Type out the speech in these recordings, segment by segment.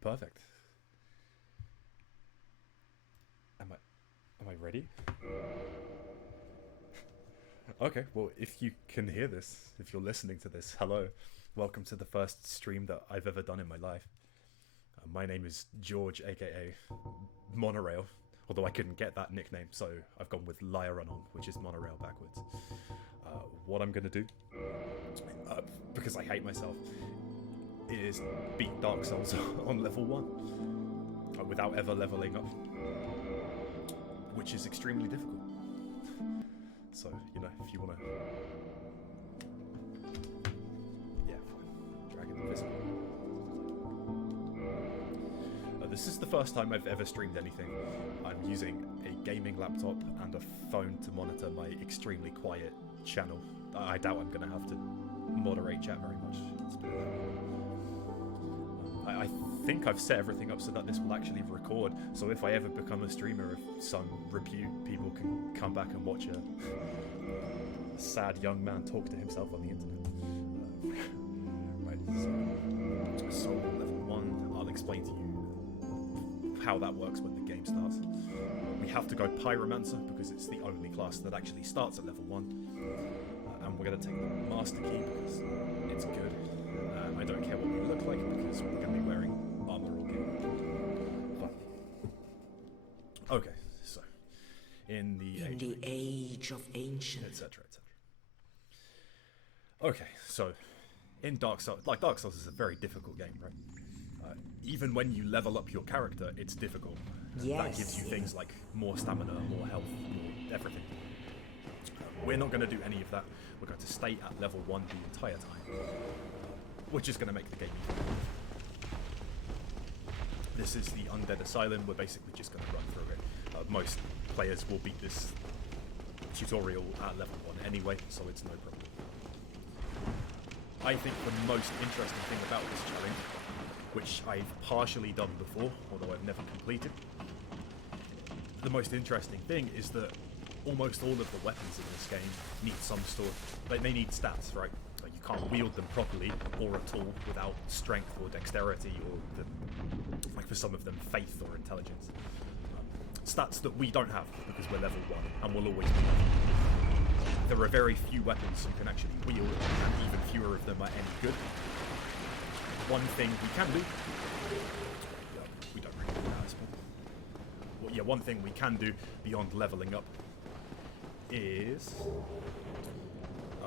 Perfect. Am I ready? Okay, well, if you can hear this, if you're listening to this, hello. Welcome to the first stream that I've ever done in my life. My name is George, aka MONORAIL, although I couldn't get that nickname, so I've gone with Liaronong, which is monorail backwards. What I'm gonna do, because I hate myself, is beat Dark Souls on level 1 without ever leveling up, which is extremely difficult. So, you know, if you wanna... Yeah, fine. Dragon Invisible. This is the first time I've ever streamed anything. I'm using a gaming laptop and a phone to monitor my extremely quiet channel. I doubt I'm gonna have to moderate chat very much. Let's put it that way. I think I've set everything up so that this will actually record, so if I ever become a streamer of some repute, people can come back and watch a sad young man talk to himself on the internet. Right, so level 1, I'll explain to you how that works when the game starts. We have to go Pyromancer because it's the only class that actually starts at level 1. And we're going to take the Master Key because it's good. I don't care what we look like because we're going to be wearing armor all game. Fine. Okay, so in the age of ancient, etc., etc. Okay, so in Dark Souls, Dark Souls is a very difficult game, right? Even when you level up your character, it's difficult. Yes. That gives you things like more stamina, more health, more everything. We're not going to do any of that. We're going to stay at level 1 the entire time, which is going to make the game easier. This is the Undead Asylum. We're basically just going to run through it. Most players will beat this tutorial at level 1 anyway, so it's no problem. I think the most interesting thing about this challenge, which I've partially done before, although I've never completed, the most interesting thing is that almost all of the weapons in this game need some sort of... they need stats, right? You can't wield them properly or at all without strength or dexterity or, like for some of them, faith or intelligence. Stats that we don't have because we're level 1 and will always be level 1. There are very few weapons you can actually wield, and even fewer of them are any good. One thing we can do... we don't really do that as well. Well, yeah, one thing we can do beyond leveling up is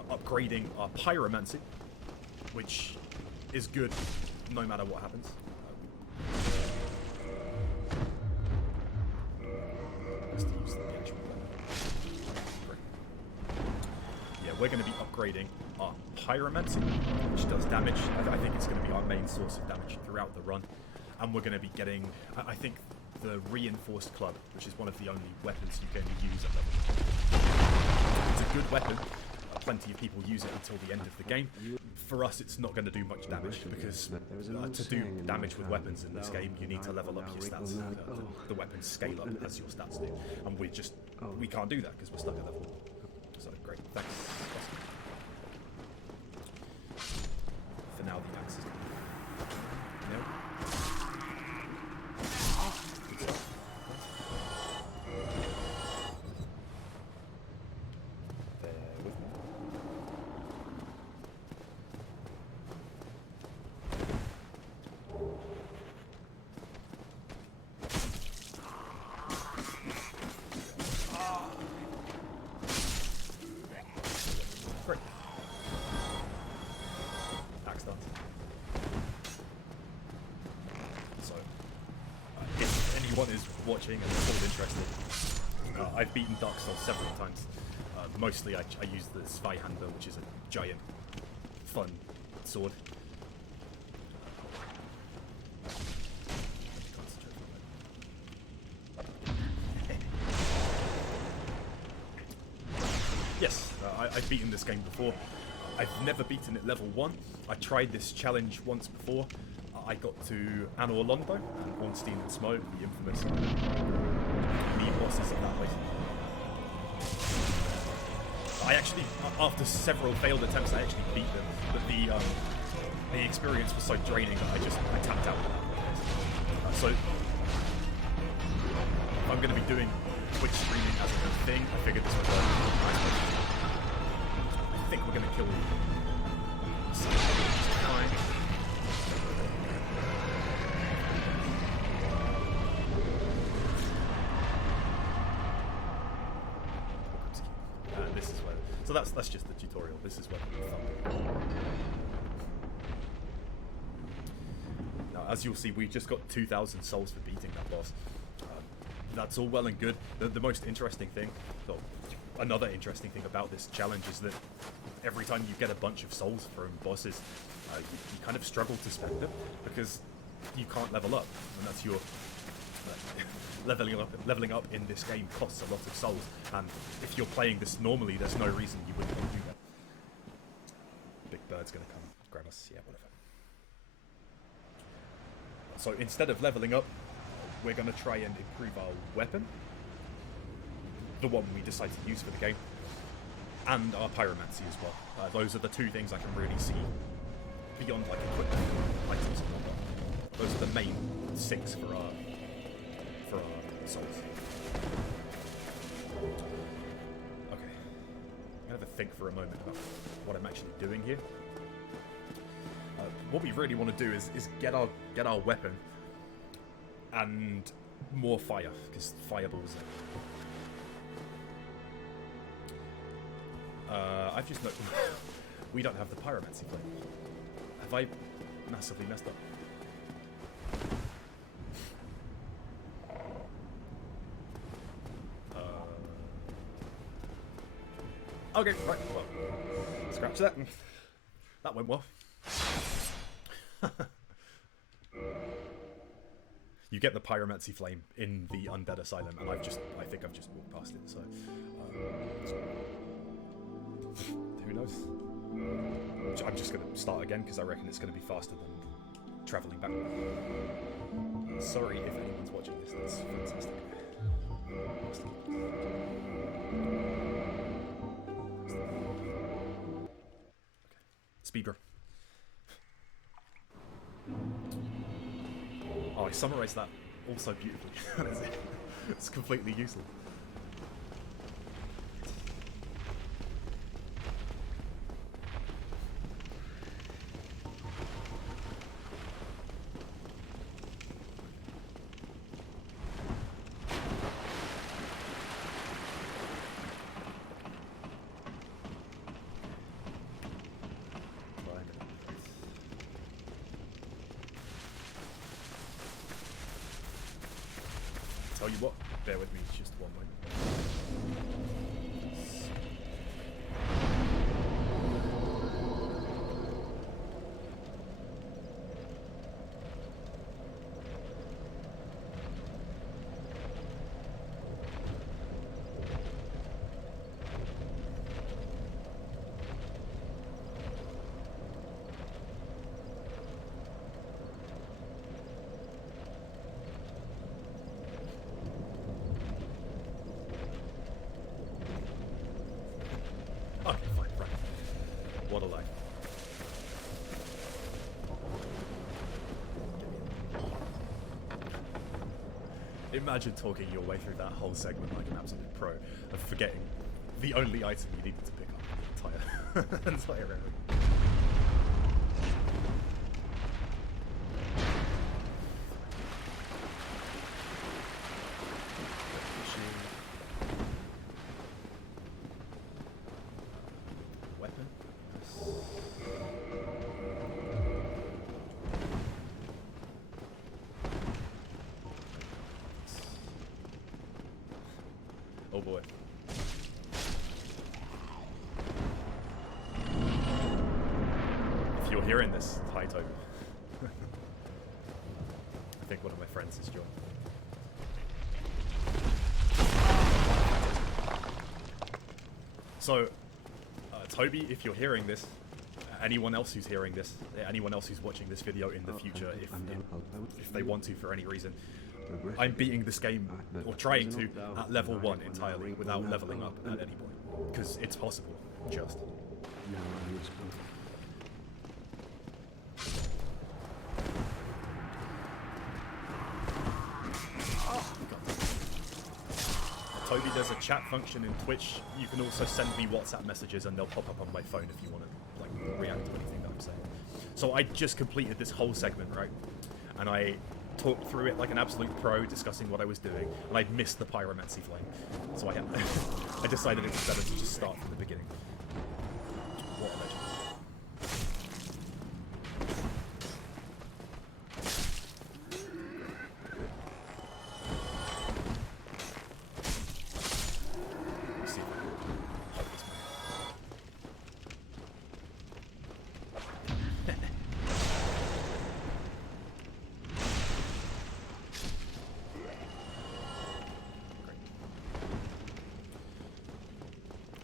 upgrading our Pyromancy, which is good no matter what happens. Let's use the actual weapon. Yeah, we're going to be upgrading our Pyromancy, which does damage. I think it's going to be our main source of damage throughout the run. And we're going to be getting, I think, the Reinforced Club, which is one of the only weapons you can use at level 1. It's a good weapon. Plenty of people use it until the end of the game. For us, it's not going to do much damage, because to do damage with weapons in this game, you need to level up your stats. The weapons scale up as your stats do. And we can't do that because we're stuck at level 1. So, great. Thanks. Awesome. For now, the axe is done. No. Bear with me. Great. Axe done. So, if anyone is watching and still interested, I've beaten Dark Souls several times. Mostly I use the Zweihander, which is a giant, fun sword. Yes, I've beaten this game before. I've never beaten it level 1. I tried this challenge once before. I got to Anor Londo and Ornstein and Smo, the infamous lead bosses of that place. I actually, after several failed attempts, I actually beat them, but the experience was so draining that I tapped out. So, if I'm going to be doing Twitch streaming as a thing, I figured this was a nice place. I think we're going to kill some fine. This is where. So that's just the tutorial. This is where the fun. Now, as you'll see, we just got 2,000 souls for beating that boss. That's all well and good. The most interesting thing, well, another interesting thing about this challenge is that every time you get a bunch of souls from bosses, you kind of struggle to spend them because you can't level up, and that's your leveling up in this game costs a lot of souls, and if you're playing this normally, there's no reason you wouldn't want to do that. Big Bird's gonna come grab us, yeah, whatever. So instead of leveling up, we're gonna try and improve our weapon, the one we decide to use for the game, and our Pyromancy as well. Those are the two things I can really see beyond like equipment, items and whatnot. Those are the main sinks for our souls. Okay, I'm gonna have a think for a moment about what I'm actually doing here. What we really want to do is get our weapon and more fire, because fireballs. I've just noticed we don't have the Pyromancy flame. Have I massively messed up? Okay, right, well, scratch that. That went well. You get the Pyromancy flame in the Undead Asylum, and I think I've just walked past it, so who knows? I'm just going to start again, because I reckon it's going to be faster than travelling back. Sorry if anyone's watching this, that's fantastic. Speedrun. Oh, I summarised that also beautifully. It's completely useless. Tell you what, bear with me just one moment. Okay, fine, right. What a life. Imagine talking your way through that whole segment like an absolute pro and forgetting the only item you needed to pick up the entire area. Weapon. Oh boy. If you're hearing this, hi Toby. I think one of my friends is joined. So, Toby, if you're hearing this, anyone else who's hearing this, anyone else who's watching this video in the future, if they want to for any reason, I'm beating this game, or trying to, at level 1 entirely, without leveling up at any point. Because it's possible, just. Toby, there's a chat function in Twitch. You can also send me WhatsApp messages and they'll pop up on my phone if you want to like react to anything that I'm saying. So I just completed this whole segment, right? And I talked through it like an absolute pro, discussing what I was doing, and I missed the pyromancy flame. So I decided it was better to just start from the beginning. What a legend.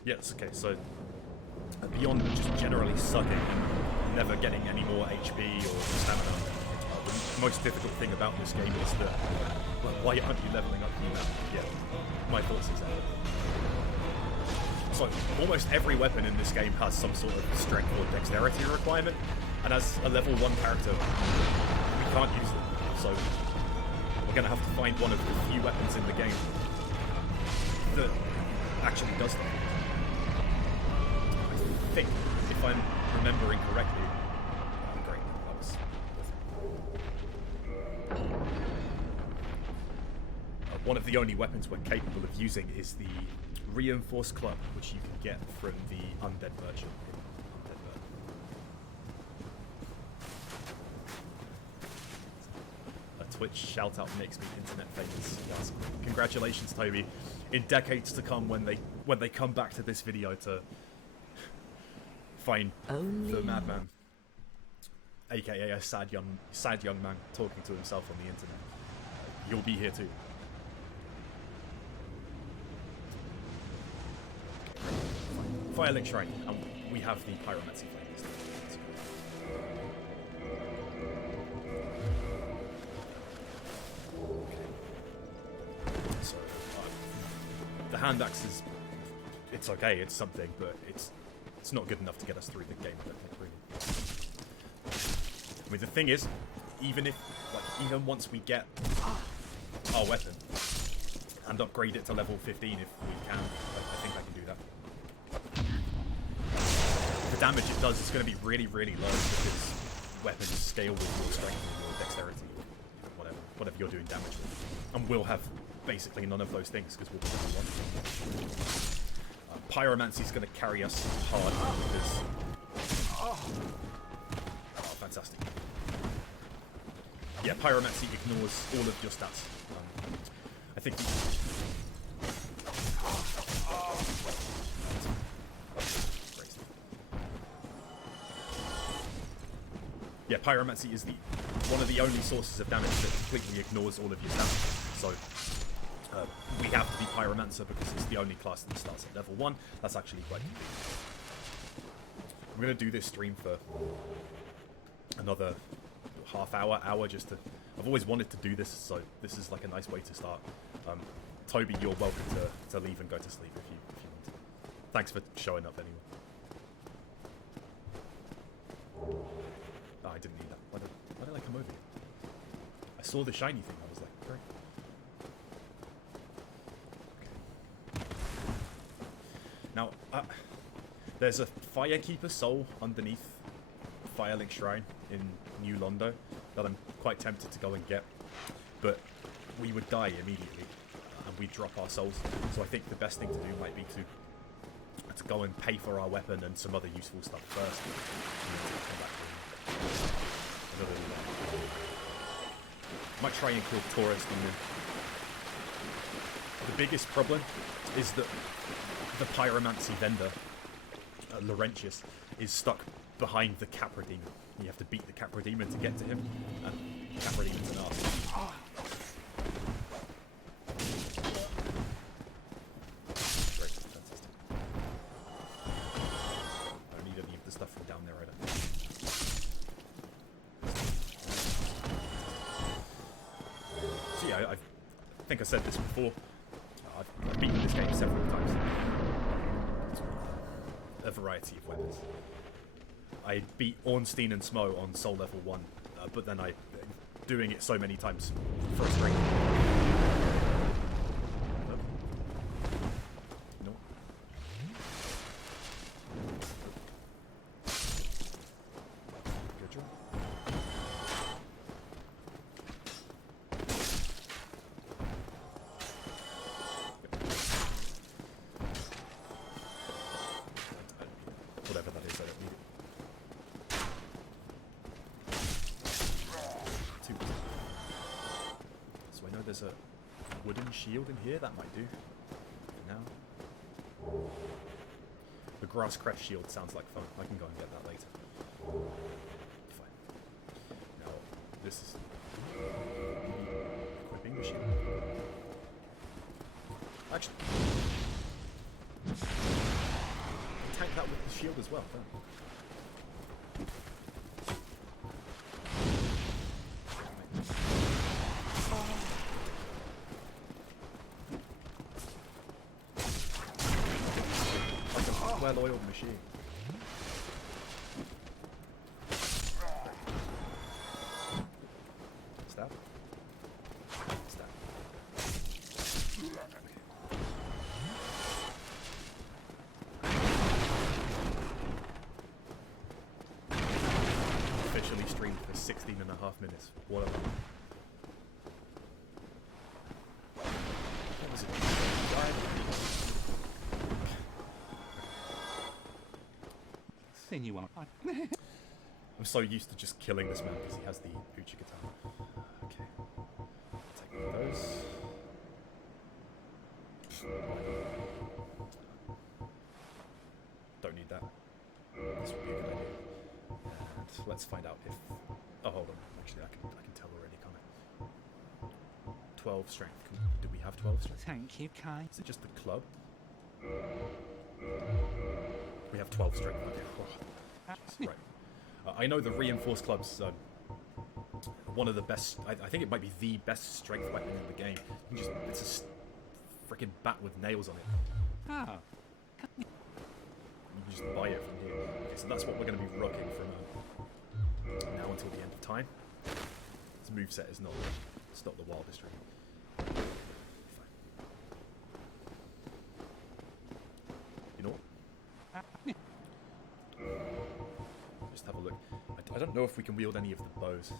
Yes, okay, so beyond just generally sucking and never getting any more HP or stamina, the most difficult thing about this game is that, well, why aren't you leveling up you now? Yeah, my thoughts exactly. So, almost every weapon in this game has some sort of strength or dexterity requirement, and as a level 1 character, we can't use them, so we're going to have to find one of the few weapons in the game that actually does that. I think, if I'm remembering correctly, great, that was one of the only weapons we're capable of using is the reinforced club, which you can get from the Undead merchant in Undead Parish. A Twitch shout out makes me internet famous. Yes. Congratulations, Toby. In decades to come, when they come back to this video to find the madman, aka a sad young man talking to himself on the internet, you'll be here too. Firelink Shrine, and we have the Pyromancy flame. So, the hand axe is, it's okay, it's something, but it's not good enough to get us through the game, I don't think, really. I mean, the thing is, even once we get our weapon and upgrade it to level 15 if we can, I think I can do that. The damage it does is going to be really, really low because weapons scale with your strength and your dexterity, whatever you're doing damage with. And we'll have basically none of those things because we'll be level 1. Pyromancy is going to carry us hard because... Oh, fantastic. Yeah, Pyromancy ignores all of your stats. I think... Yeah, Pyromancy is one of the only sources of damage that completely ignores all of your stats. So... we have to be Pyromancer because it's the only class that starts at level 1. That's actually quite good. I'm going to do this stream for another half hour, just to... I've always wanted to do this, so this is like a nice way to start. Toby, you're welcome to leave and go to sleep if you want to. Thanks for showing up anyway. Oh, I didn't need that. Why did I come over here? I saw the shiny thing, I was like, great. Now, there's a Firekeeper soul underneath Firelink Shrine in New Londo that I'm quite tempted to go and get, but we would die immediately and we'd drop our souls. So I think the best thing to do might be to go and pay for our weapon and some other useful stuff first, and then come back to might try and kill Taurus Demon. The biggest problem is that the Pyromancy vendor, Laurentius, is stuck behind the Capra Demon. You have to beat the Capra Demon to get to him, and Capra Demon's an arse. Great, fantastic. I don't need any of the stuff from down there either. So yeah, I think I said this before. I've beaten this game several times. A variety of weapons. I beat Ornstein and Smo on Soul Level 1, but then doing it so many times frustrating. there's a wooden shield in here. That might do. For now. The grass crest shield sounds like fun. I can go and get that later. Fine. Now, this is equipping the shield. Actually, tank that with the shield as well. Don't we? Well-oiled machine. Stab. Stab. Officially streamed for 16.5 minutes. What a... What was it? I'm so used to just killing this man because he has the Uchigatana. Okay. Take one of those. Don't need that. This would be a good idea. And let's find out if... Oh, hold on. Actually, I can tell already, can't I? 12 strength. Do we have 12 strength? Thank you, Kai. Is it just the club? We have 12 strength. Okay. Oh. Jeez, right. I know the reinforced club's one of the best. I think it might be the best strength weapon in the game. It's a freaking bat with nails on it. Ah. You can just buy it from here. Okay, so that's what we're going to be rocking from now until the end of time. This moveset is not. It's not the wildest, really. Fine. You know what? Just have a look. I don't know if we can wield any of the bows.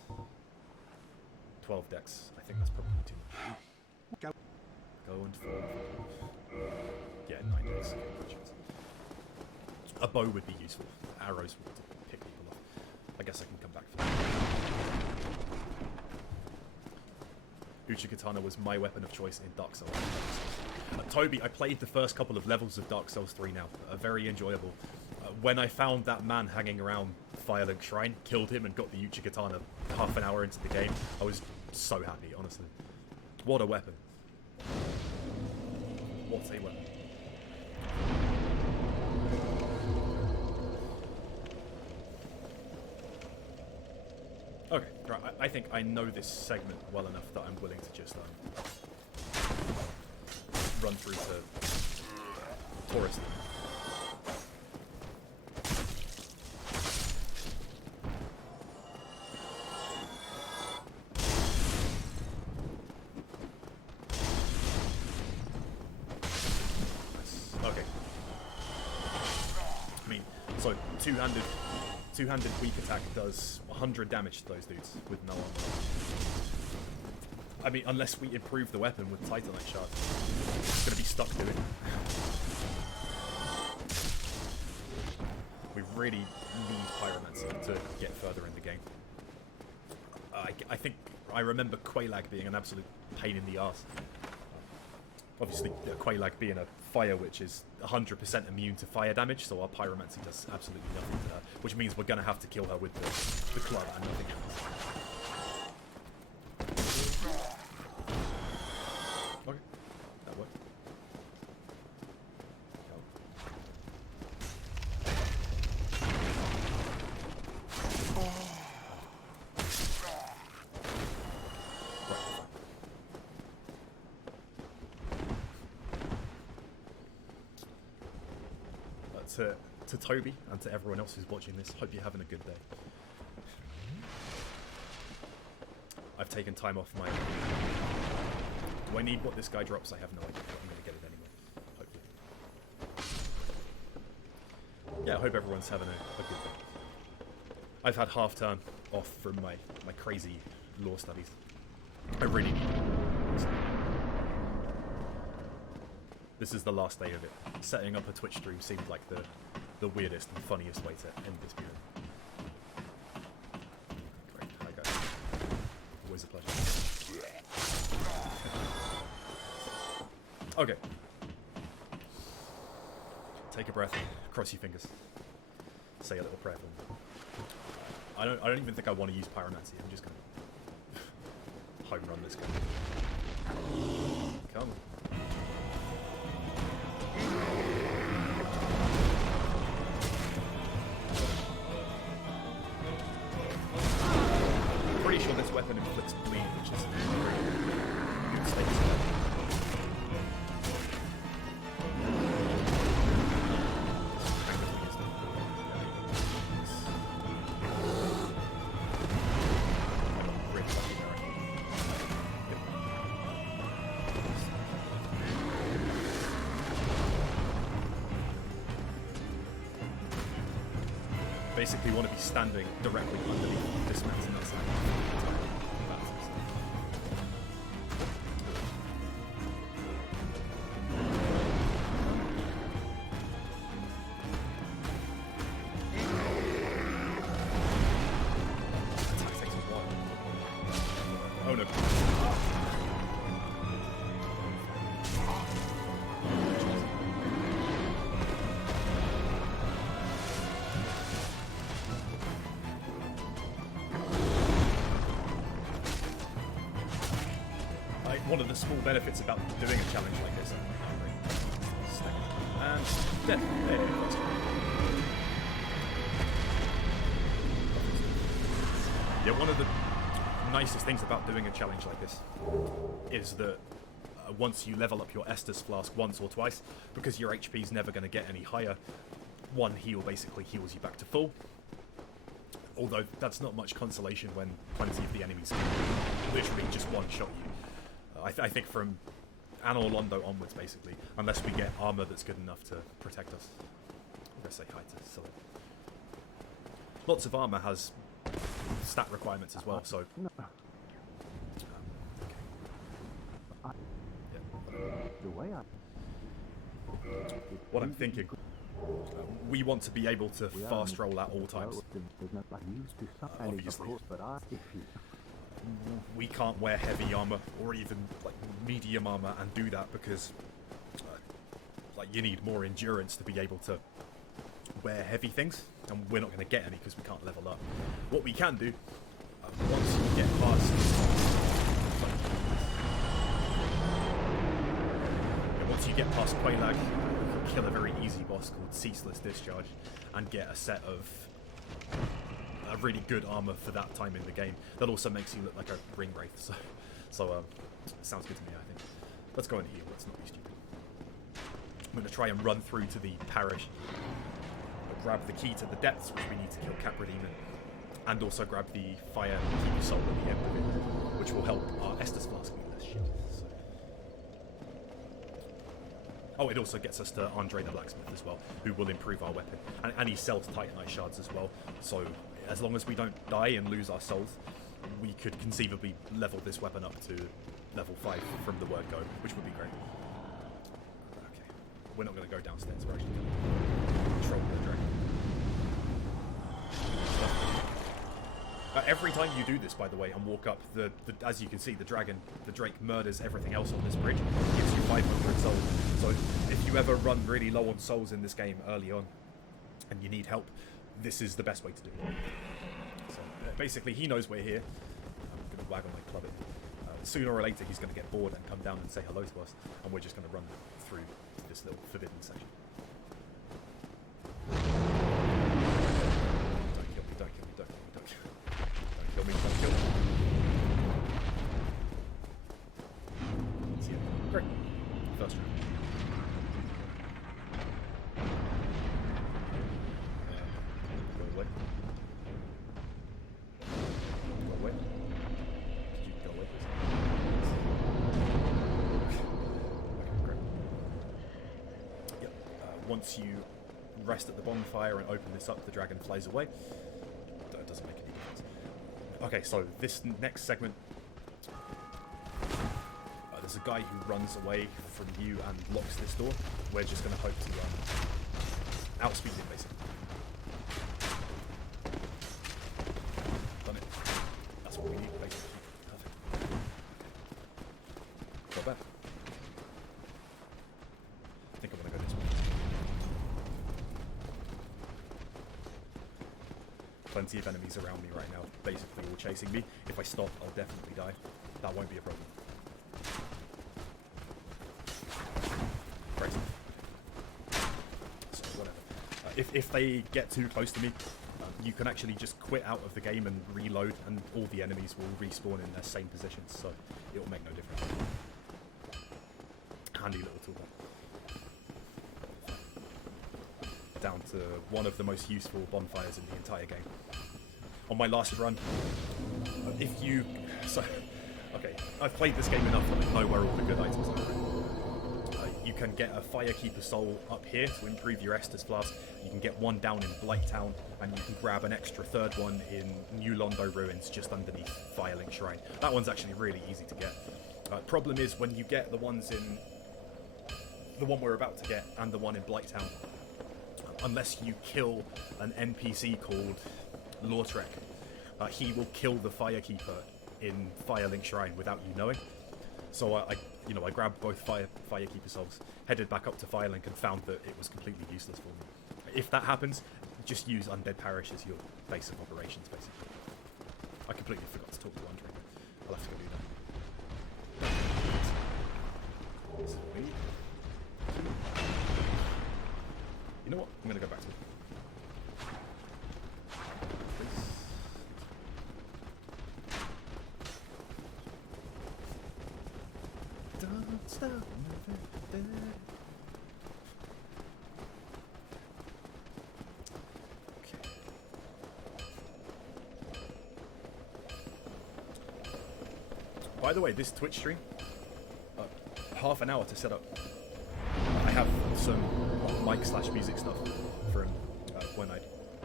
12 decks. I think that's probably too much. Go and fall. Yeah, 9 decks. Okay, no chance. A bow would be useful. Arrows would pick people off. I guess I can come back for that. Uchigatana was my weapon of choice in Dark Souls. Toby, I played the first couple of levels of Dark Souls 3 now. Very enjoyable. When I found that man hanging around Firelink Shrine, killed him and got the Uchigatana half an hour into the game, I was so happy, honestly. What a weapon. What a weapon. Okay, right, I think I know this segment well enough that I'm willing to just run through to Taurus. Okay. I mean, so two-handed weak attack does 100 damage to those dudes with no armor. I mean, unless we improve the weapon with Titanite Shard, it's going to be stuck doing it. We really need Pyromancy to get further in the game. I think I remember Quailag being an absolute pain in the arse. Obviously, Quailag being a fire witch is 100% immune to fire damage, so our Pyromancy does absolutely nothing to her, which means we're going to have to kill her with the club and nothing else. Okay, that worked. To Toby and to everyone else who's watching this, hope you're having a good day. I've taken time off my... Do I need what this guy drops? I have no idea, but I'm going to get it anyway, hopefully. Yeah, I hope everyone's having a good day. I've had half term off from my crazy law studies. I really need it. This is the last day of it. Setting up a Twitch stream seemed like the weirdest and funniest way to end this period. Great, hi guys. Always a pleasure. Okay. Take a breath. Cross your fingers. Say a little prayer for me. I don't even think I want to use Pyromancy. I'm just gonna home run this guy. Come on. Pretty sure this weapon inflicts bleed, which is a good state. Basically want to be standing directly underneath this mountain that's attack takes a while. Oh no. One of the small benefits about doing a challenge like this, and dead. There you go. Yeah, one of the nicest things about doing a challenge like this is that once you level up your Estus flask once or twice, because your HP is never going to get any higher, one heal basically heals you back to full. Although that's not much consolation when plenty of the enemies can literally just one-shot you. I think from Anor Londo onwards, basically, unless we get armor that's good enough to protect us. I'm going to say hi to Asylum. Lots of armor has stat requirements as well, so... Yeah. What I'm thinking, we want to be able to fast roll at all times. Obviously. We can't wear heavy armor or even like medium armor and do that because like you need more endurance to be able to wear heavy things, and we're not going to get any because we can't level up. What we can do once you get past Quelaag, you can kill a very easy boss called Ceaseless Discharge and get a set of a really good armor for that time in the game. That also makes you look like a ring wraith, so sounds good to me, I think. Let's go and heal, let's not be stupid. I'm going to try and run through to the parish, grab the key to the depths, which we need to kill Capra Demon, and also grab the fire Keep Soul at the end of it, which will help our Estus flask be less shit. So. Oh, it also gets us to Andre the Blacksmith as well, who will improve our weapon, and he sells Titanite shards as well, so as long as we don't die and lose our souls, we could conceivably level this weapon up to level 5 from the word go, which would be great. Okay, we're not going to go downstairs, we're actually going to control the dragon. Every time you do this, by the way, and walk up, as you can see, the Drake murders everything else on this bridge, gives you 500 souls. So if you ever run really low on souls in this game early on, and you need help, this is the best way to do it. So basically, he knows we're here. I'm going to waggle my club at him. Sooner or later, he's going to get bored and come down and say hello to us, and we're just going to run through this little forbidden section. Don't kill me, don't kill me, don't kill me, don't kill me. Don't kill me, don't kill me. See ya. Great. First round. Go away. Go away. Did you go away, please? Okay, great. Yep. Once you rest at the bonfire and open this up, the dragon flies away. That doesn't make any difference. Okay, so this next segment, there's a guy who runs away from you and locks this door. We're just going to hope to outspeed him, basically. Done it. That's what we need, basically. Perfect. back. I think I'm gonna go this way. Plenty of enemies around me right now, basically all chasing me. If I stop, I'll definitely die. That won't be a problem. Great. So, whatever. If they get too close to me, you can actually just quit out of the game and reload, and all the enemies will respawn in their same positions, so it will make no difference. Handy little tool. Down to one of the most useful bonfires in the entire game. On my last run, okay, I've played this game enough that I know where all the good items are. You can get a Firekeeper Soul up here to improve your Estus Flask. You can get one down in Blighttown, and you can grab an extra third one in New Londo Ruins just underneath Firelink Shrine. That one's actually really easy to get. Problem is when you get the ones in the one we're about to get and the one in Blighttown, unless you kill an NPC called Lautrec, he will kill the Firekeeper in Firelink Shrine without you knowing. So I grabbed both Firekeeper Souls, headed back up to Firelink, and found that it was completely useless for me. If that happens, just use Undead Parish as your base of operations, basically. I completely forgot to talk to Wandering. I'll have to go do that. Sweet. You know what? I'm gonna go back to it. Don't stop moving. Okay. By the way, this Twitch stream, half an hour to set up. I have some mic/music stuff from when I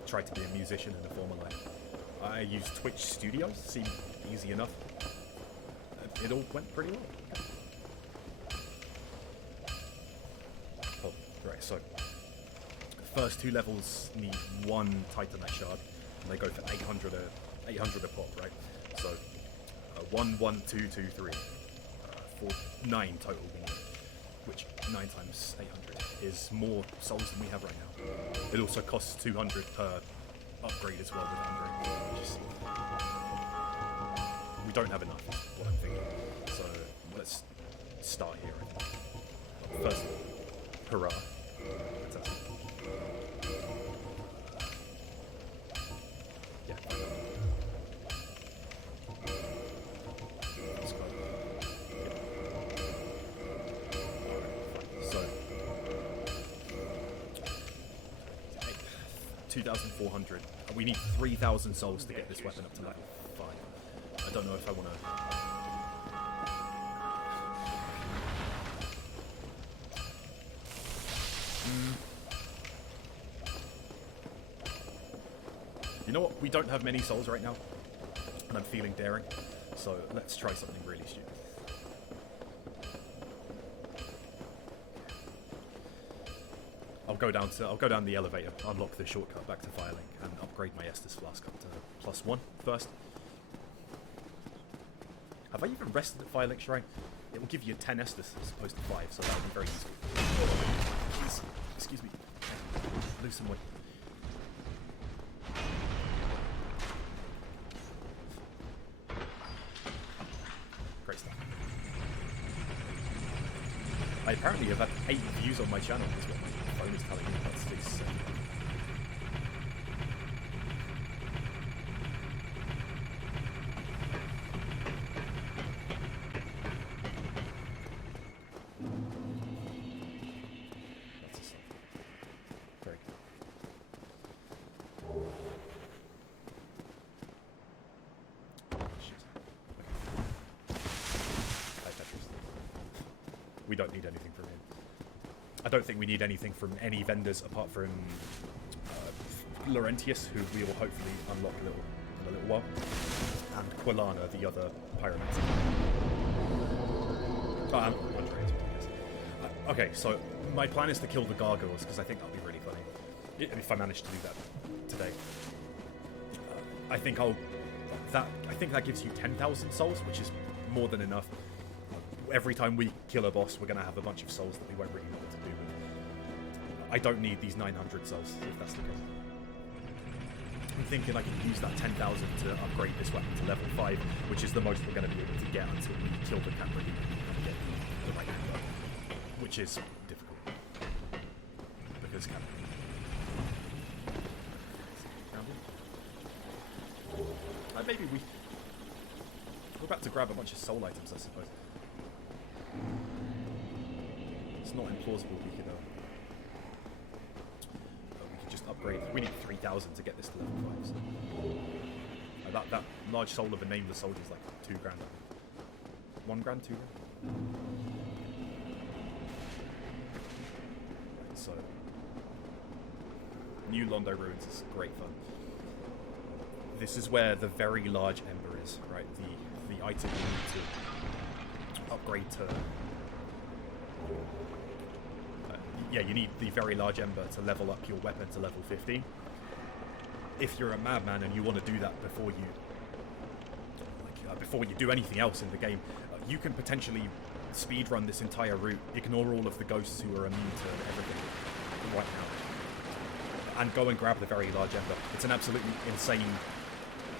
tried to be a musician in a former life. I use Twitch Studios, seemed easy enough. It all went pretty well. Oh, right, so first two levels need one Titanite shard, and they go for 800 a pop, right? So 1, 1, 2, 2, 3, 4, 9 total we need, which 9 times 800 is more souls than we have right now. It also costs 200 per upgrade as well with Hungry. We don't have enough, is what I'm thinking. So let's start here. First, hurrah. Fantastic. Yeah. Let's go. Yeah. So 2,400. We need 3,000 souls to get this weapon up to level 5. I don't know if I want to... You know what? We don't have many souls right now, and I'm feeling daring, so let's try something really stupid. I'll go down the elevator, unlock the shortcut back to Firelink, and upgrade my Estus Flask up to +1 first. Have I even rested at Firelink Shrine? It will give you 10 Estus as opposed to 5, so that would be very useful. Please, excuse me. Lose some weight. Great stuff. I apparently have had 8 views on my channel, is what my phone is telling me. That's this. Very good. Shit. Okay. Petrus. We don't need anything from him. I don't think we need anything from any vendors apart from Laurentius, who we will hopefully unlock in a little while, and Quilana, the other Pyromancy. Andreas, yes. Okay, so my plan is to kill the gargoyles because I think that'll be really funny if I manage to do that today. I think that gives you 10,000 souls, which is more than enough. every time we kill a boss, we're going to have a bunch of souls that we won't really know what to do with. I don't need these 900 souls, if that's the case. I'm thinking I can use that 10,000 to upgrade this weapon to level 5, which is the most we're going to be able to get until we kill the camera and get the right amber, which is difficult. Because camera. Maybe we're about to grab a bunch of soul items, I suppose. It's not implausible we could just upgrade. We need 3,000 to get this to level 5. So. That large soul of a nameless soldier is like 2 grand. 1 grand, 2 grand. So, New Londo Ruins is great fun. This is where the very large ember is, right? The item you need to upgrade to. Yeah, you need the very large ember to level up your weapon to level 15. If you're a madman and you want to do that before you do anything else in the game, you can potentially speedrun this entire route, ignore all of the ghosts who are immune to everything right now, and go and grab the very large ember. It's an absolutely insane,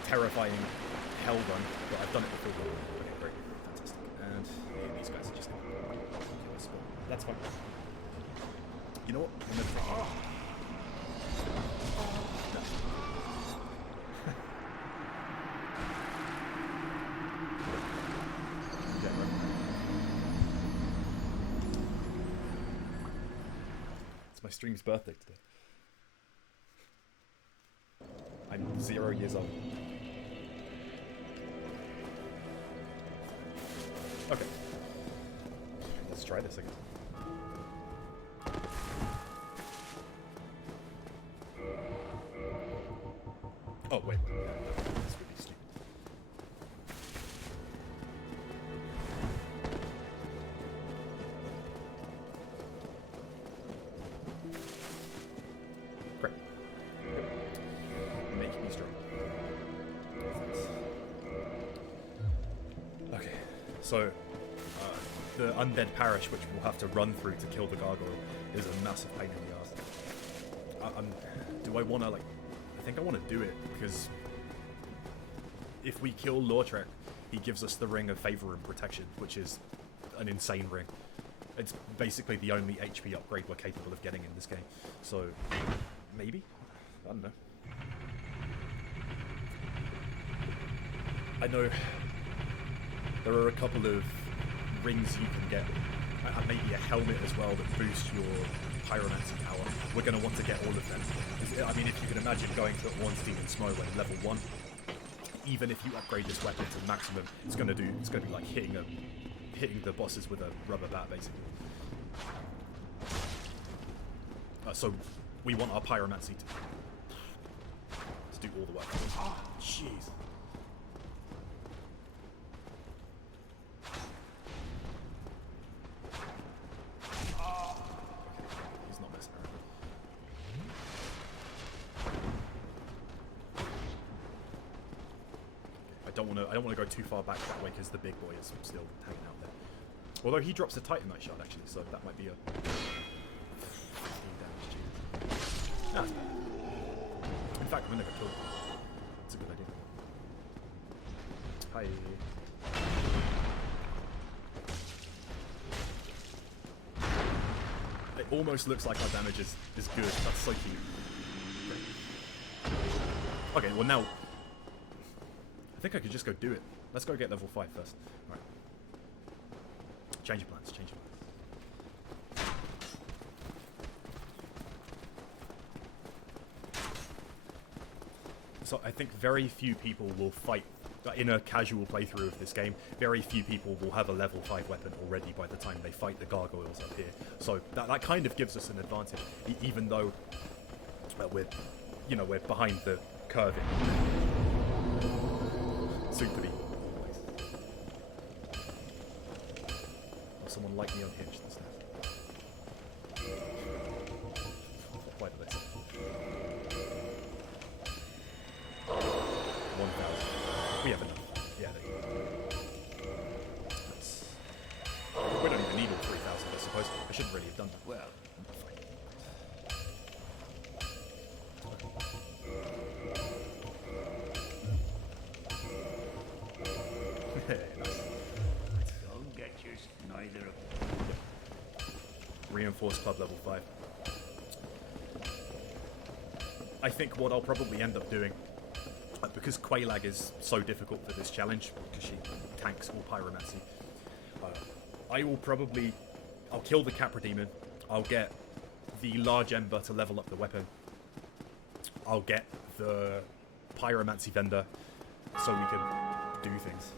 terrifying hell run, but I've done it before. Okay, great, fantastic. And these guys are just going to kill us, but that's fine. You know what? It's my stream's birthday today. I'm 0 years old. Okay. Let's try this, I guess. Oh, wait. This would be stupid. Great. Make me strong. Okay, so the Undead Parish, which we'll have to run through to kill the gargoyle, is a massive pain in the ass. Do I want to, like... I think I want to do it, because if we kill Lautrec, he gives us the Ring of Favor and Protection, which is an insane ring. It's basically the only HP upgrade we're capable of getting in this game. So, maybe? I don't know. I know there are a couple of rings you can get, and maybe a helmet as well that boosts your Pyromancy power. We're going to want to get all of them. I mean, if you can imagine going to Ornstein and Smough at level 1, even if you upgrade this weapon to maximum, it's going to be like hitting the bosses with a rubber bat, basically. So we want our Pyromancy to do all the work. Ah, jeez. I don't want to go too far back that way because the big boy is still hanging out there. Although he drops a Titanite shard actually, so that might be a 15 damage chance. That's bad. In fact, I'm gonna go kill him. That's a good idea. Hi. It almost looks like our damage is good. That's so cute. Okay, well now. I think I could just go do it. Let's go get level 5 first. Alright. Change your plans, change your plans. So I think very few people will fight, in a casual playthrough of this game, very few people will have a level 5 weapon already by the time they fight the gargoyles up here. So that kind of gives us an advantage, even though we're behind the curve. Soon to be. Someone like me unhinged this time. Why did I say? 1,000. We have enough. Yeah, there you go. Neither of Reinforced club level 5. I think what I'll probably end up doing, because Quailag is so difficult for this challenge, because she tanks all Pyromancy, I'll kill the Capra Demon, I'll get the large Ember to level up the weapon, I'll get the Pyromancy vendor so we can do things.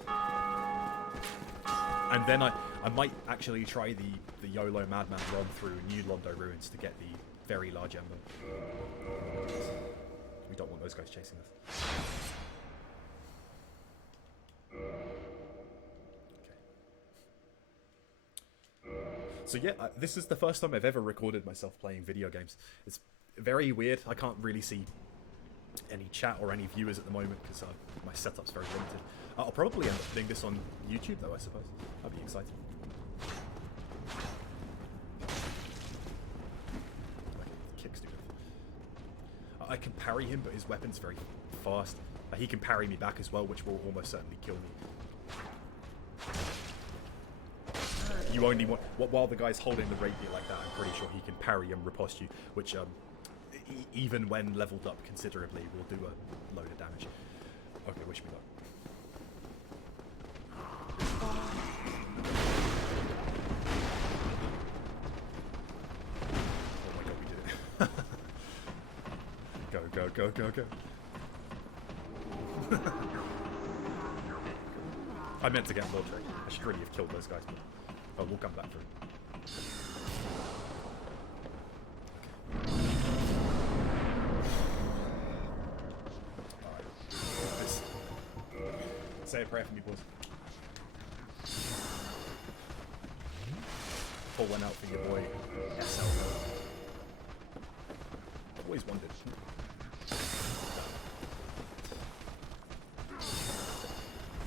And then I might actually try the YOLO Madman run through New Londo Ruins to get the very large Ember. We don't want those guys chasing us. Okay. So yeah, this is the first time I've ever recorded myself playing video games. It's very weird. I can't really see any chat or any viewers at the moment because my setup's very limited. I'll probably end up doing this on YouTube though, I suppose. That'd be exciting. Kick stupid. I can parry him, but his weapon's very fast. He can parry me back as well, which will almost certainly kill me. You only want... While the guy's holding the rapier like that, I'm pretty sure he can parry and riposte you, which, even when leveled up considerably, will do a load of damage. Okay, wish me luck. Oh my god, we did it. Go, go, go, go, go. I meant to get more trade. I should really have killed those guys, but we'll come back through. Say a prayer for me, boys. Pull one out for your boy, SL. I've always wondered.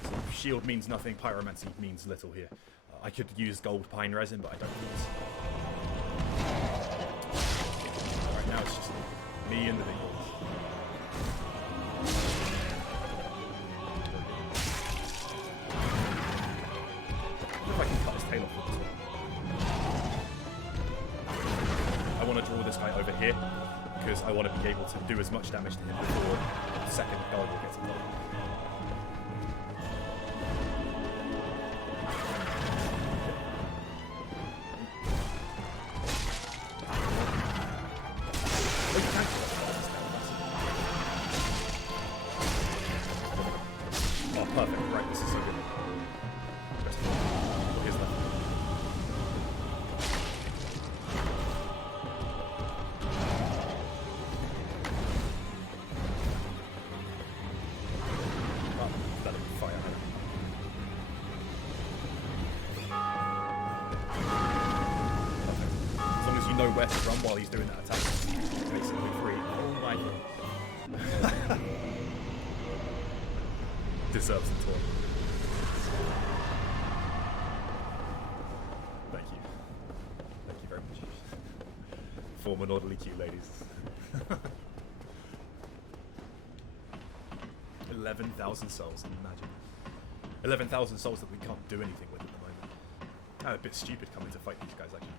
So shield means nothing, pyromancy means little here. I could use gold pine resin, but I don't need it. Right now it's just me and the big boys. If I can cut his tail off with this one. I want to draw this guy over here because I want to be able to do as much damage to him before the second gargoyle gets involved. Oh, perfect. Right, this is so good. Here's that. Oh, let him fire. Perfect. As long as you know where to run while he's doing that attack, it's basically free. Oh my god. Deserves the talk. Thank you. Thank you very much. Form an orderly queue, ladies. 11,000 souls, imagine. 11,000 souls that we can't do anything with at the moment. I'm a bit stupid coming to fight these guys, actually.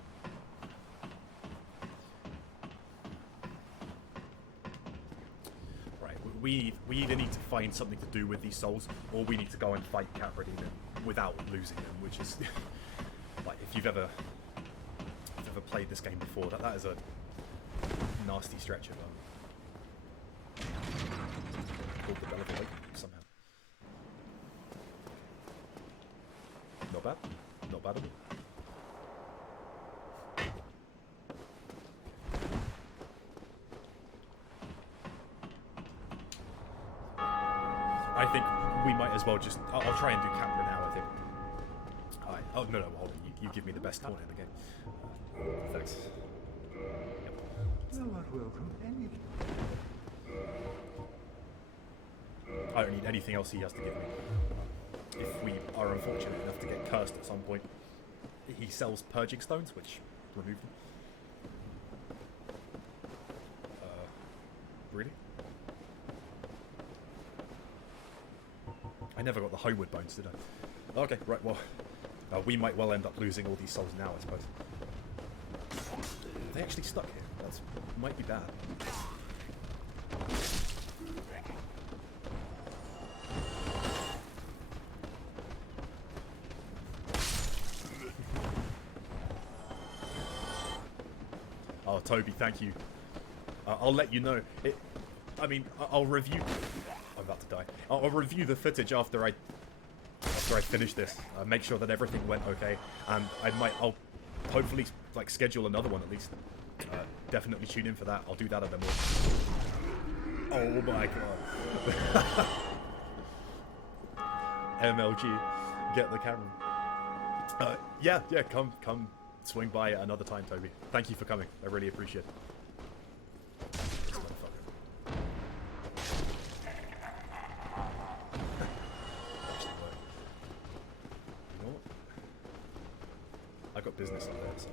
We either need to find something to do with these souls, or we need to go and fight Capra Demon without losing them, which is like if you've ever played this game before, that is a nasty stretch of called the Bell of Awakening somehow. Not bad, not bad at all. I think we might as well just... I'll try and do Capra now, I think. Alright. Oh, no, hold on. You give me the best taunt in the game. Thanks. Yep. You are welcome. I don't need anything else he has to give me. If we are unfortunate enough to get cursed at some point, he sells purging stones, which remove them. Really? I never got the homeward bones, did I? Okay, right, well, We might well end up losing all these souls now, I suppose. Are they actually stuck here? That might be bad. Oh, Toby, thank you. I'll let you know. I'll review... I'm about to die. I'll review the footage after I finish this. Make sure that everything went okay, and I'll hopefully like schedule another one at least. Definitely tune in for that. I'll do that at the more. Oh my god. MLG, get the camera. Yeah, come swing by at another time, Toby. Thank you for coming. I really appreciate it. This motherfucker. Actually, you know what? I got business up there, so.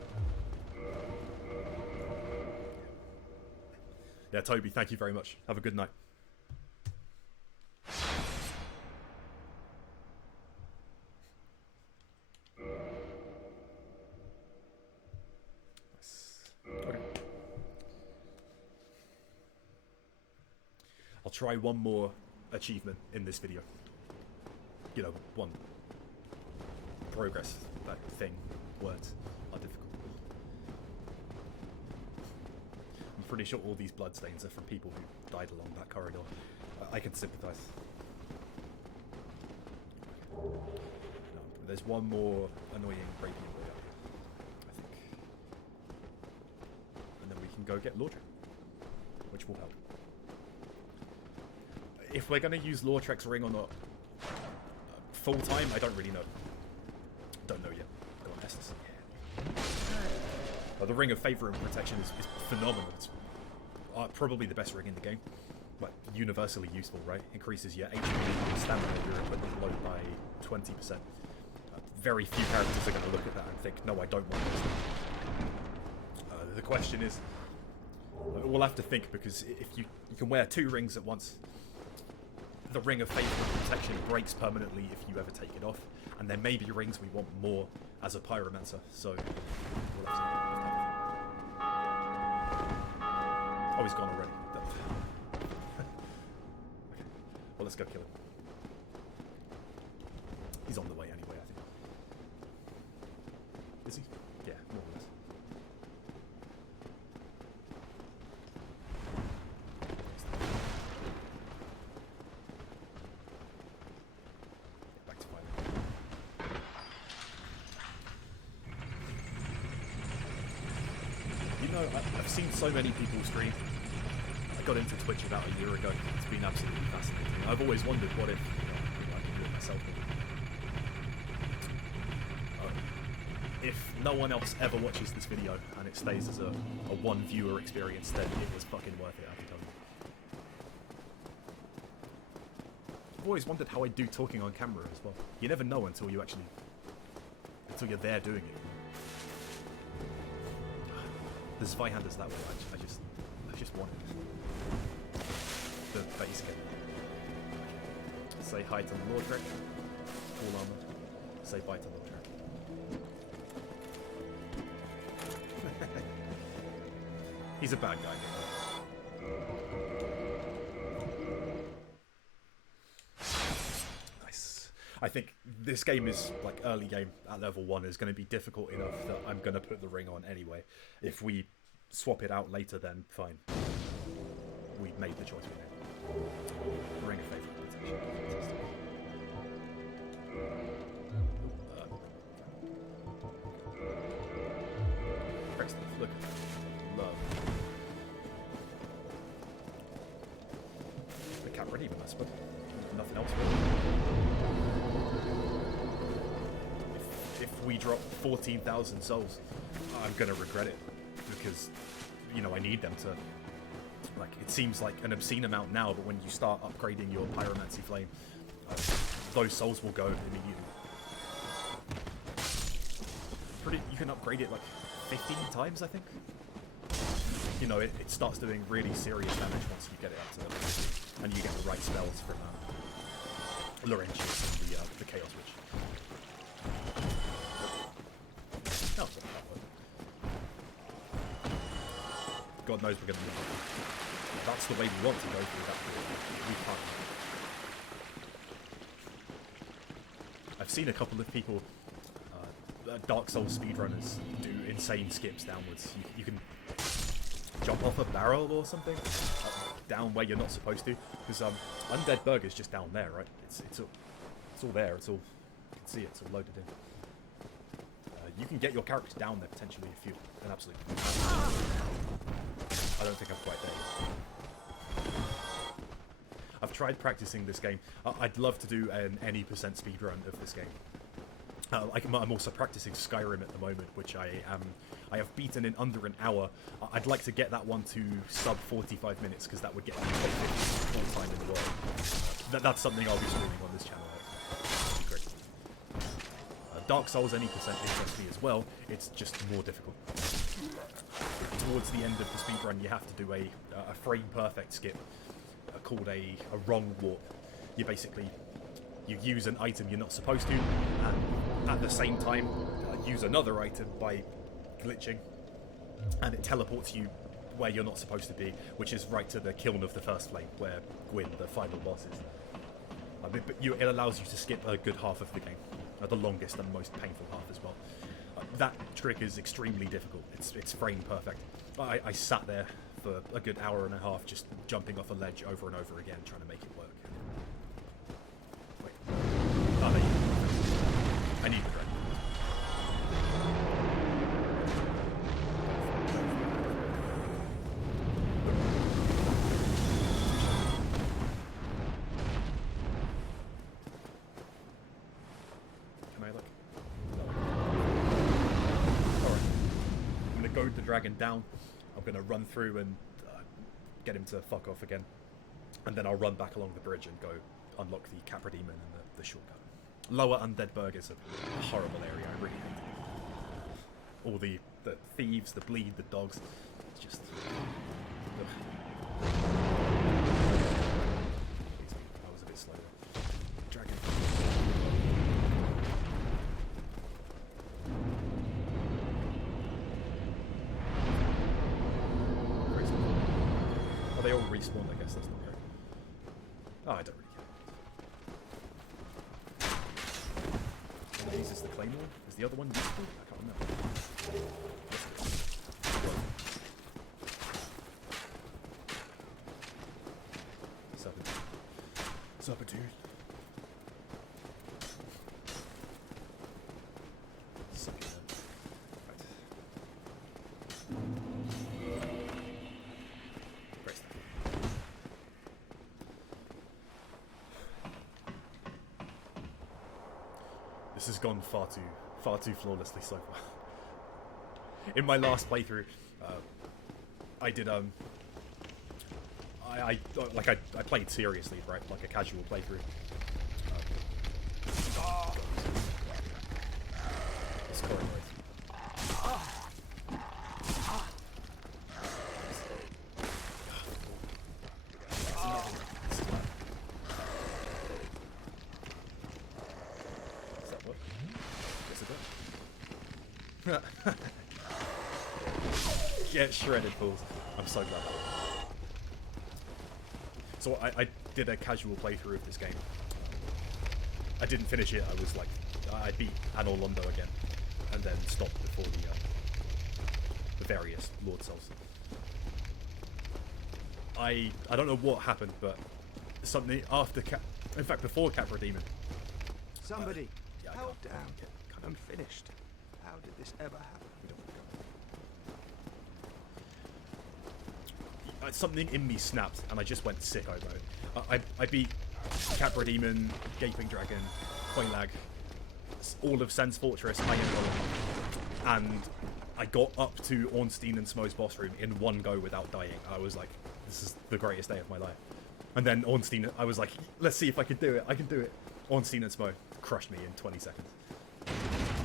Yeah, Toby, thank you very much. Have a good night. Okay. I'll try one more achievement in this video. You know, one progress, that thing, words are difficult. I'm pretty sure all these bloodstains are from people who died along that corridor. I can sympathize. No, there's one more annoying rapey boy up here, I think. And then we can go get Lordrek, which will help. If we're going to use Lordrek's ring or not full time, I don't really know. Don't know yet. Go on, Estes. Yeah. The Ring of Favor and Protection is phenomenal. It's probably the best ring in the game. Like, universally useful, right? Increases your HP and stamina of your equipment load by 20%. Very few characters are going to look at that and think, no, I don't want this. The question is, we'll have to think, because if you can wear 2 rings at once, the Ring of Favor and Protection breaks permanently if you ever take it off, and there may be rings we want more as a Pyromancer, so we'll have to. Oh, he's gone already. Okay. Well, let's go kill him. He's on the way anyway, I think. Is he? Yeah, more or less. Back to fighting. You know, I've seen so many people stream. I got into Twitch about a year ago. It's been absolutely fascinating. I've always wondered what if, I can do it myself. If no one else ever watches this video and it stays as a one viewer experience, then it was fucking worth it, I can tell you. I've always wondered how I do talking on camera as well. You never know until you're there doing it. The Zweihanders that way, I just want it. The base game. Say hi to the Lordrek. Full armor. Say bye to Lordrek. He's a bad guy. Nice. I think this game is, like, early game at level 1 is going to be difficult enough that I'm going to put the ring on anyway. If we swap it out later, then fine. We made the choice we made. Ring of Favor Protection. Excellent. Look. Love. The cat ready with us, but nothing else really. If we drop 14,000 souls, I'm gonna regret it, because, you know, I need them to, like, it seems like an obscene amount now, but when you start upgrading your Pyromancy Flame, those souls will go immediately. You can upgrade it like 15 times, I think. You know, it starts doing really serious damage once you get it up to level 50, and you get the right spells from Laurentius and the Chaos Witch. God knows we're going to be lucky. That's the way we want to go through that. We can't. I've seen a couple of people, Dark Souls speedrunners, do insane skips downwards. You can jump off a barrel or something down where you're not supposed to, because Undead Burger's just down there, right? It's all there. It's all, you can see it. It's all loaded in. You can get your character down there potentially if you're an absolute. I don't think I'm quite there yet. I've tried practicing this game. I'd love to do an any percent speedrun of this game. I'm also practicing Skyrim at the moment, which I have beaten in under an hour. I'd like to get that one to sub 45 minutes, because that would get me top 50 all time in the world. That's something I'll be streaming on this channel. Great. Dark Souls any percent interests me as well. It's just more difficult. Towards the end of the speedrun, you have to do a frame perfect skip called a wrong warp. You basically use an item you're not supposed to, and at the same time use another item by glitching, and it teleports you where you're not supposed to be, which is right to the Kiln of the First Flame, where Gwyn, the final boss, is. But it allows you to skip a good half of the game, the longest and most painful half as well. That trick is extremely difficult. It's frame perfect. I sat there for a good hour and a half just jumping off a ledge over and over again, trying to make it work. Wait. Oh, there you go. I need the dragon. Can I look? No. Alright. I'm gonna goad the dragon down. I'm going to run through and get him to fuck off again. And then I'll run back along the bridge and go unlock the Capra Demon and the shortcut. Lower Undead Burg is a horrible area. I really hate it. All the thieves, the bleed, the dogs. It's just... Ugh. I was a bit slow there. Dragon. They all respawn, I guess. That's not great. Oh, I don't really care. One of these is the Claymore. Is the other one useful? I can't remember. Serpitude. This has gone far too flawlessly so far. In my last playthrough, I did I played seriously, right, like a casual playthrough. It's correct. Get shredded, fools. I'm so glad that worked. So I did a casual playthrough of this game. I didn't finish it. I was like, I beat Anor Londo again, and then stopped before the various Lord Souls. I don't know what happened, but something after in fact before Capra Demon. Somebody, yeah, help down. I'm finished. How did this ever happen? Something in me snapped, and I just went sick over it. I beat Capra Demon, Gaping Dragon, Coinlag, all of Sen's Fortress, Iron Golem, and I got up to Ornstein and Smo's boss room in one go without dying. I was like, this is the greatest day of my life. And then Ornstein, I was like, let's see if I can do it. I can do it. Ornstein and Smo crushed me in 20 seconds.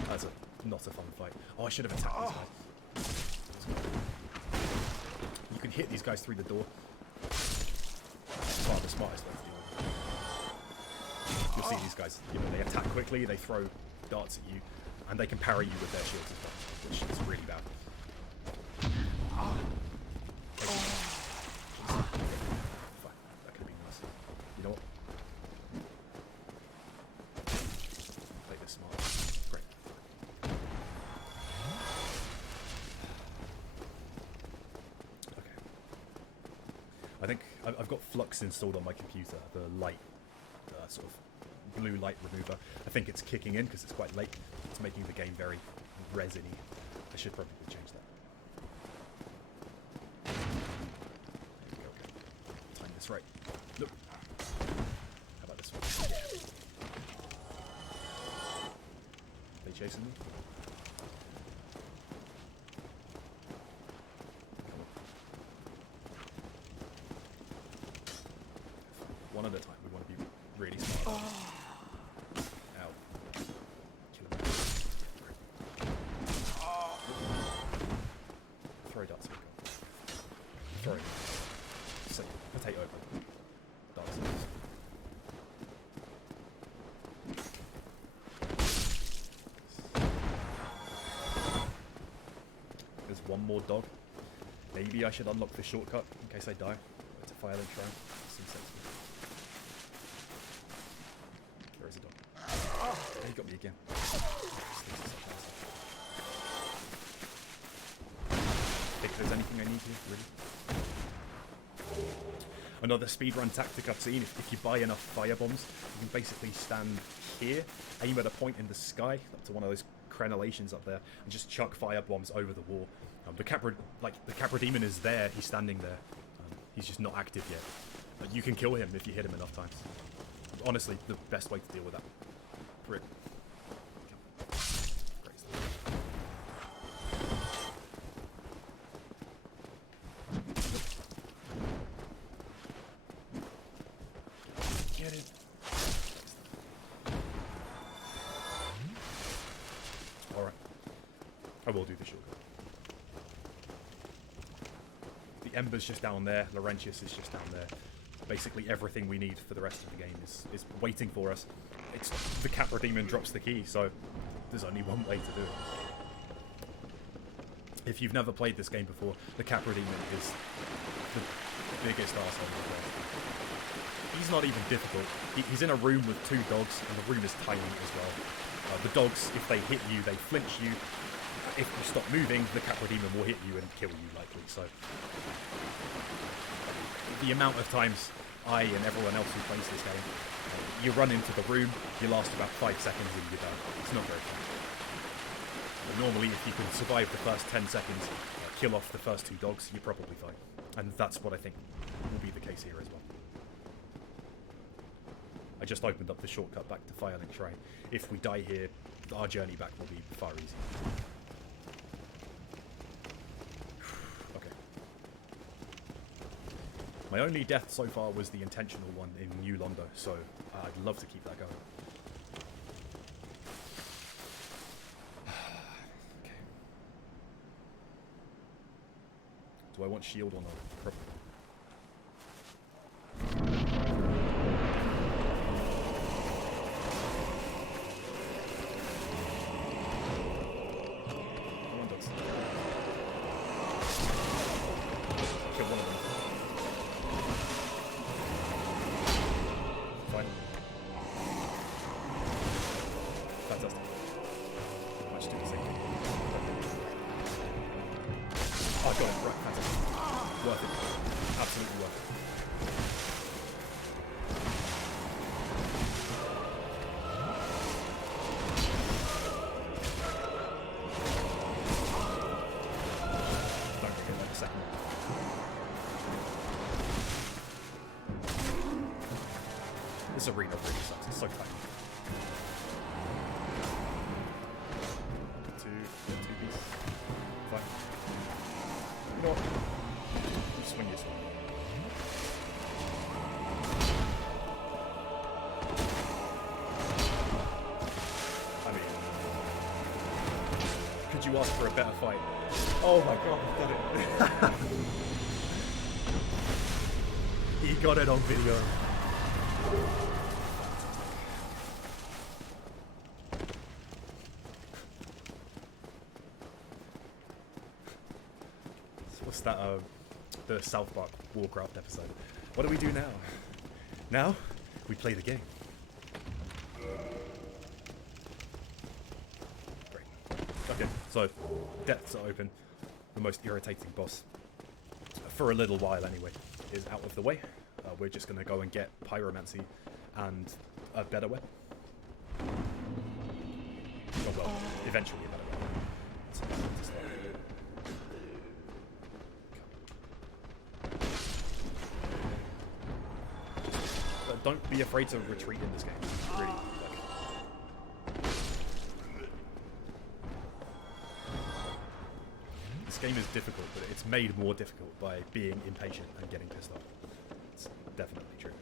That's not a fun fight. Oh, I should have attacked these guys. You can hit these guys through the door. Far the smartest way to do it. You'll see these guys, they attack quickly, they throw darts at you, and they can parry you with their shields as well, which is really bad. I think I've got Flux installed on my computer, the light, sort of blue light remover. I think it's kicking in because it's quite late. It's making the game very resiny. I should probably change that. There we go. Time this right. Look. How about this one? Yeah. They chasing me? One at a time. We want to be really smart. Ow. Kill him. Throw darts. Throw it. So, potato open. Darts. There's one more dog. Maybe I should unlock the shortcut in case I die. It's a fire link shrine. Seems sensible. Where is the dog? Oh, he got me again. Think there's anything I need here, really? Another speedrun tactic I've seen, if you buy enough fire bombs, you can basically stand here, aim at a point in the sky, up to one of those crenellations up there, and just chuck fire bombs over the wall. The Capra Demon is there, he's standing there. He's just not active yet. But you can kill him if you hit him enough times. Honestly, the best way to deal with that. Prick. Get it. Alright. I will do the shortcut. The Ember's just down there. Laurentius is just down there. Basically everything we need for the rest of the game is waiting for us. It's the Capra Demon drops the key, so there's only one way to do it. If you've never played this game before, the Capra Demon is the biggest arsehole in the world. He's not even difficult. He's in a room with two dogs, and the room is tiny as well. The dogs, if they hit you, they flinch you. If you stop moving, the Capra Demon will hit you and kill you, likely. So the amount of times I and everyone else who plays this game, you run into the room, you last about 5 seconds and you're done. It's not very fun. But normally, if you can survive the first 10 seconds, kill off the first two dogs, you're probably fine. And that's what I think will be the case here as well. I just opened up the shortcut back to Firelink Shrine. If we die here, our journey back will be far easier. My only death so far was the intentional one in New Londo, so I'd love to keep that going. Okay. Do I want shield or not? Probably. Come on, dogs. Kill one of them. Fantastic. Much too easy. Oh, I got it. Right, fantastic. Worth it. Absolutely worth it. Don't get that a second. This arena really sucks. It's so tight. Two piece. Fine. You know what? You swing your sword. I mean, could you ask for a better fight? Oh my god, I got it. He got it on video. What's that, the South Park Warcraft episode? What do we do now? Now, we play the game. Great. Okay, so, depths are open. The most irritating boss. For a little while, anyway. is out of the way. We're just going to go and get Pyromancy and a better weapon. Oh, well, eventually a better weapon. To start with. But don't be afraid to retreat in this game. Really, like. This game is difficult, but it's made more difficult by being impatient and getting pissed off. It's definitely true.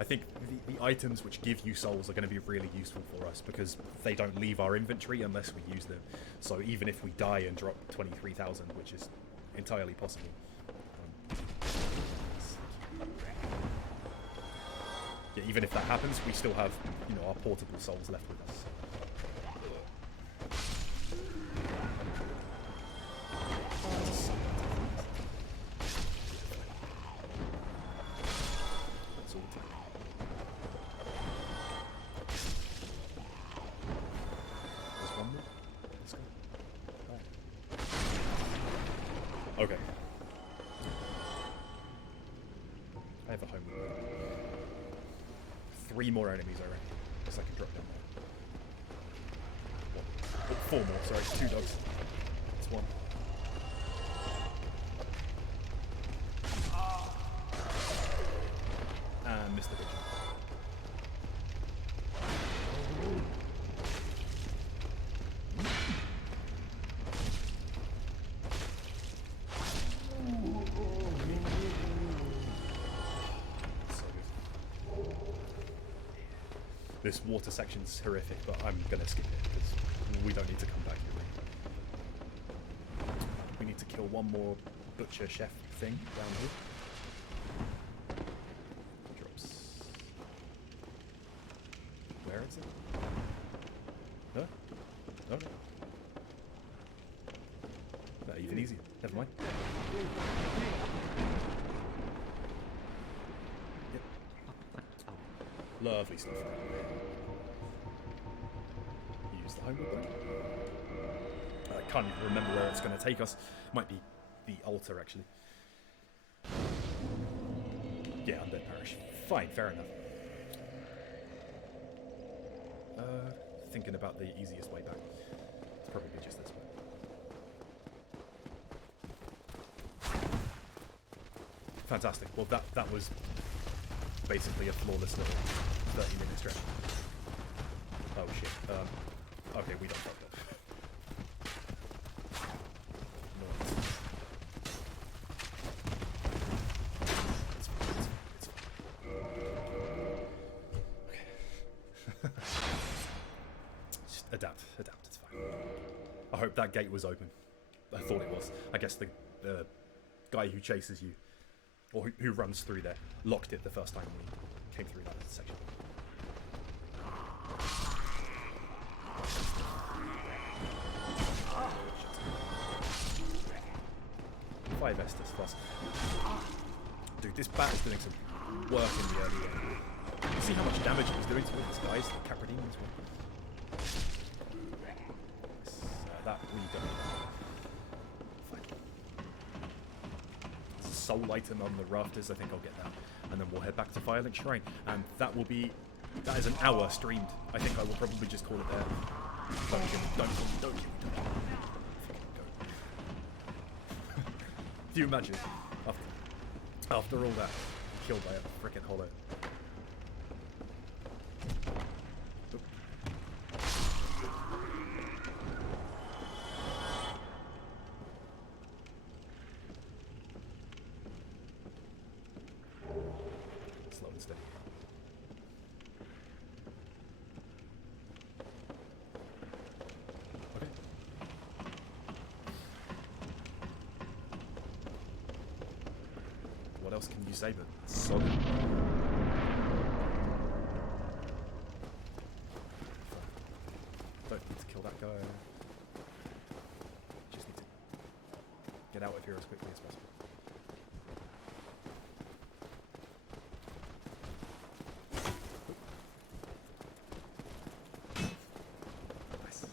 I think the items which give you souls are going to be really useful for us because they don't leave our inventory unless we use them. So even if we die and drop 23,000, which is entirely possible. Yeah, even if that happens, we still have, you know, our portable souls left with us. Okay. I have a home. 3 more enemies, I reckon. Guess I can drop down there. Oh, 4 more, sorry. 2 dogs. That's 1. And Mr. Pigeon. This water section's horrific, but I'm gonna skip it because we don't need to come back here. We need to kill 1 more butcher chef thing down here. Drops. Where is it? No? No, no. No, even easier. Never mind. Yep. Lovely stuff. Use the homeward button. I can't even remember where it's going to take us. Might be the altar, actually. Yeah, Undead Parish. Fine, fair enough. Thinking about the easiest way back. It's probably just this way. Fantastic. Well, that was basically a flawless little 30-minute stretch. Oh shit. Okay, we don't fuck up. It's fine. Okay. Just adapt, it's fine. I hope that gate was open. I thought it was. I guess the guy who chases you, or who runs through there, locked it the first time we came through that section. 5 Estus plus. Dude, this bat is doing some work in the early game. You see how much damage it was doing to all these guys, the Caprademons were. That we don't need. Fine. There's a soul item on the rafters, I think I'll get that. And then we'll head back to Firelink Shrine. And that is an hour streamed. I think I will probably just call it there. Don't kill me. Do you imagine? After all that, killed by a frickin' hollow. Slow and steady. Okay. What else can you say but solid? Don't need to kill that guy. Just need to get out of here as quickly as possible. Nice.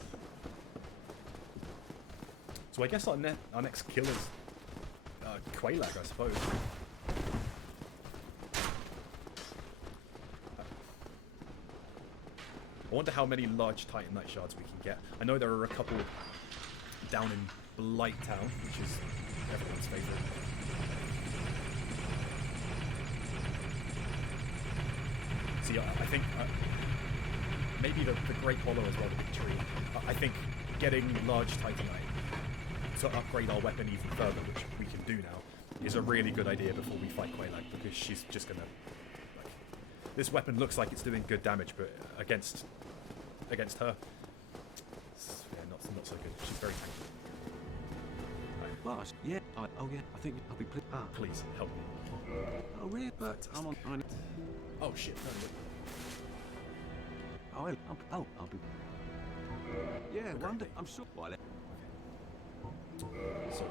So I guess our next kill is Quailag, I suppose. I wonder how many large Titanite shards we can get. I know there are a couple down in Blight Town, which is everyone's favourite. See, I think maybe the Great Hollow as well, the big tree. I think getting large Titanite to upgrade our weapon even further, which we can do now, is a really good idea before we fight Quailag, because she's just gonna... Like, this weapon looks like it's doing good damage, but against her, yeah, not so good. She's very tanky. Boss, yeah. Oh yeah. I think I'll be pleased. Ah, Please help me. oh really? But I'm on. Oh shit! No, I'll be. Yeah, Okay. wonder. I'm sure. Why? So,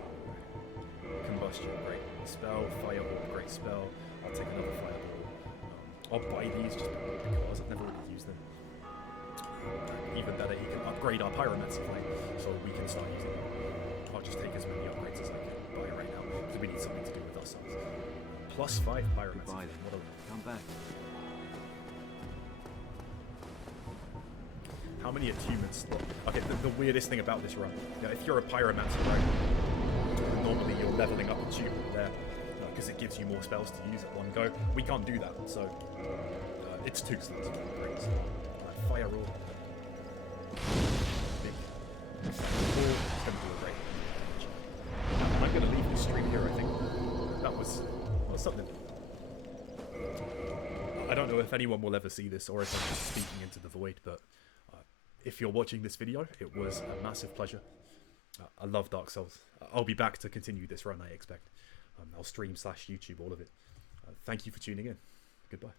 combustion, great spell. Fireball, great spell. I'll take another fireball. I'll buy these just because I've never really used them. Even better, he can upgrade our Pyromancy flame, so we can start using them. I'll just take as many upgrades as I can buy right now, because we need something to do with ourselves. +5 Pyromancy Goodbye flame. then. Come back. How many attunements? Okay, the weirdest thing about this run, if you're a Pyromancer, right, normally you're leveling up attunement there, because it gives you more spells to use at one go. We can't do that, so it's 2 slots. Great. Fire roll. Big. It's going to do a great damage. I'm going to leave this stream here, I think. That was something. I don't know if anyone will ever see this or if I'm just speaking into the void, but if you're watching this video, it was a massive pleasure. I love Dark Souls. I'll be back to continue this run, I expect. I'll stream /YouTube all of it. Thank you for tuning in. Goodbye.